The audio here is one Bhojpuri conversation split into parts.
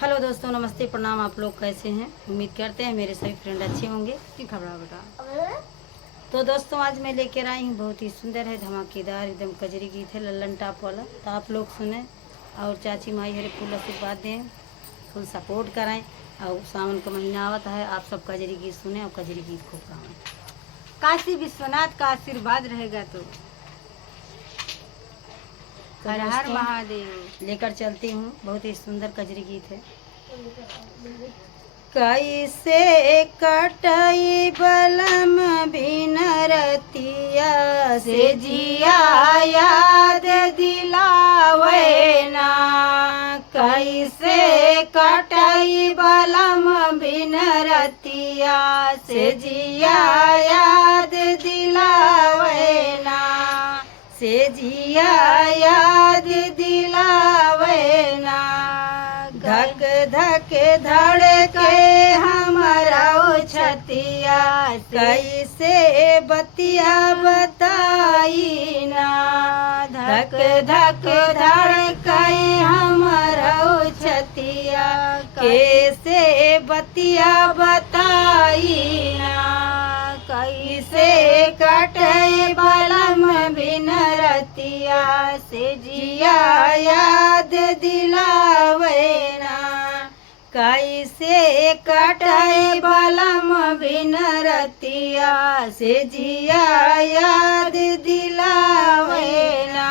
हेलो दोस्तों, नमस्ते, प्रणाम। आप लोग कैसे हैं? उम्मीद करते हैं मेरे सभी फ्रेंड अच्छे होंगे। खबरा बेटा। तो दोस्तों, आज मैं लेकर आई हूँ, बहुत ही सुंदर है, धमाकेदार एकदम कजरी गीत है, लल्लन टॉप वाला। तो आप लोग सुने और चाची माई हरे फुल आशीर्वाद दें, फुल सपोर्ट कराएं। और सावन का महीना आवता है, आप सब कजरी गीत सुने और कजरी गीत खूब गाएं। काशी विश्वनाथ का आशीर्वाद रहेगा तो हर हर महादेव लेकर चलती हूँ। बहुत ही सुंदर कजरी गीत है। कैसे कटई बलम बिन रतिया से जिया याद दिलावे ना। कैसे कटई बलम बिन रतिया से जिया याद दिलावे ना। से जिया याद दिलावे ना। धक धक धड़के हमारा छतिया कैसे बतिया बताई ना। धक धक धड़के हमारा छतिया कैसे बतिया बताई ना। कैसे कटे बलम बिन रतिया से जिया याद दिलावे ना। कैसे कटे बलम बिन रतिया से जिया याद दिलावे ना।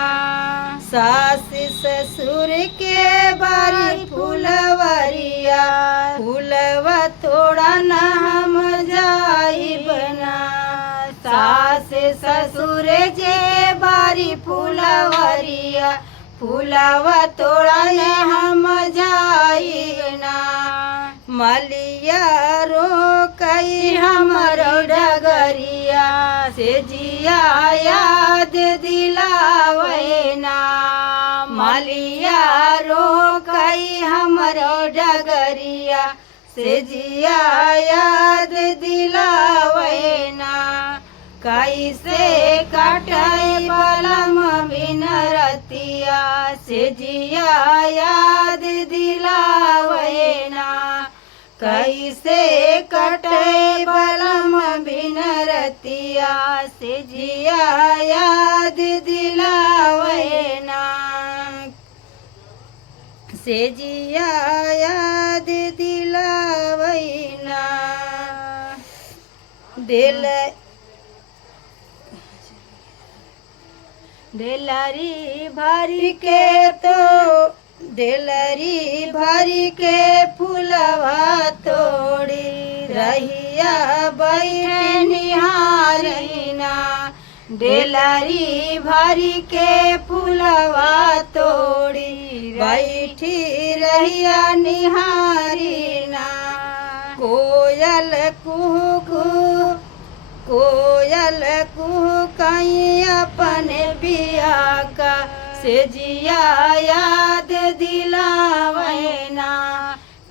सास ससुर के बारी फुलवरिया फूलवा थोड़ा न हम जाई बना। सास ससुर जे बारी फुलवरिया फूलवा तोड़ा ने हम जाई ना। मलिया रो कई हमरो डगरिया से जिया याद दिलावे ना। मलिया रो कई हमरो डगरिया से जिया याद दिलावे ना। कैसे कटई बलम बिन रतिया से जिया याद दिलावे ना। कैसे कटई बलम बिन रतिया से जिया याद दिलावे ना। से जिया याद दिलावे ना। डेलरी भरी के तो डेलरी भरी के फूलवा तोड़ी रहिया बैठे निहारीना। डेलरी भरी के फूलवा तोड़ी बैठी रहिया निहारीना। कोयल कुहू कुहू कोयल कुहू कहीं अपने बिया का से जिया याद दिलावे ना।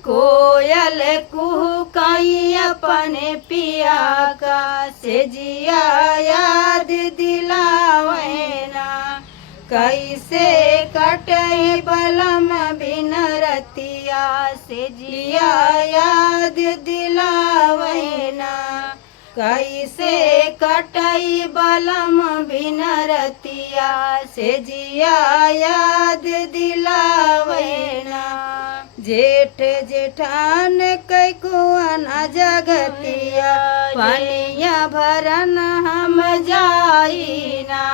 कोयल कुहू कहीं अपने पिया का से जिया याद दिलावे ना। कैसे कटई बलम बिन रतिया से जिया याद दिलावे ना। कैसे कटई बलम बिन रतिया से जिया याद दिलावे ना। जेठ जेठान कई कुआन जगतिया पनिया भरन हम जाई ना।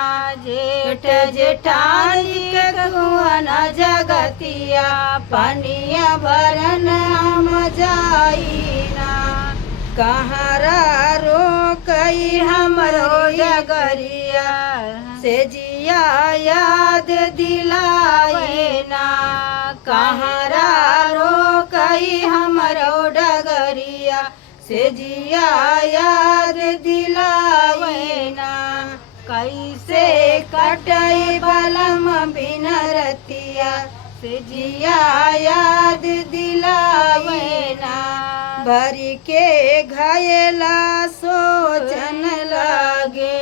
जेठ जेठान के कुआन जगतिया पनिया भरन हम जाई ना। कहारा रो कई हमरो डगरिया से जिया याद दिलाए ना। कहारा रो कई हमरो डगरिया से जिया याद दिलाए ना। कैसे कटई बलम बिन रतिया से जिया याद दिलावे ना। भरी के घायला सोचन लागे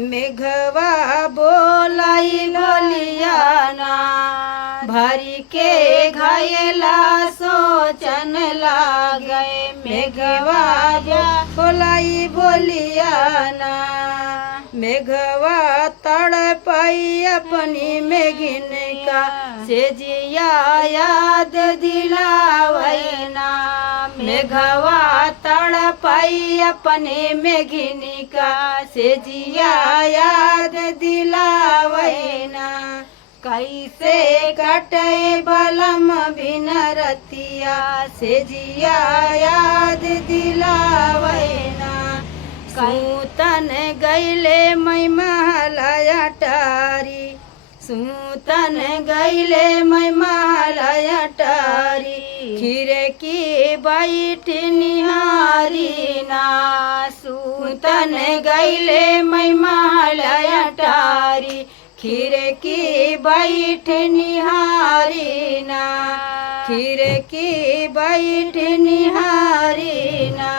मेघवा बोलाई बोलिया ना। भरी के घायला सोचन लागे मेघवा बोलाई बोलियाना मेघवा तड़पाई अपनी मेघिन का से जिया याद दिलावैना मेघवा तड़पाई अपने मेघिन का से जिया याद दिलावैना कैसे कटे बलम बिन रतिया से जिया याद दिलावैना सूतन गैले मैं महलया टारी सूतन गैले मैं महलया टारी खिड़की बैठ निहारी ना सूतन गैले मैं महलया टारी खिड़की बैठ निहारी ना खिड़की बैठ निहारी ना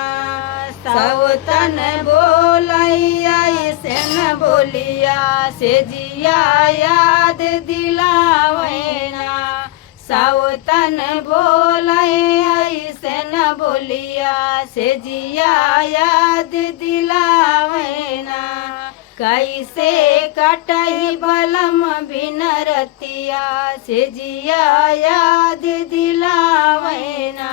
सावतन बोलैया से न बोलिया से जिया याद दिलावैना सावतन बोलैया से न बोलिया से जिया याद दिलावैना कैसे कटही बलम बिन रतिया से जिया याद दिलावैना।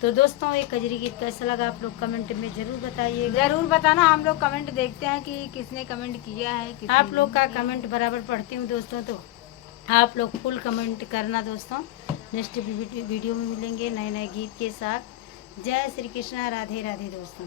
तो दोस्तों ये कजरी गीत कैसा लगा आप लोग कमेंट में जरूर बताइएगा। जरूर बताना, हम लोग कमेंट देखते हैं कि किसने कमेंट किया है। आप लोग का कमेंट बराबर पढ़ती हूँ दोस्तों, तो आप लोग फुल कमेंट करना दोस्तों। नेक्स्ट वीडियो में मिलेंगे नए नए गीत के साथ। जय श्री कृष्णा, राधे राधे दोस्तों।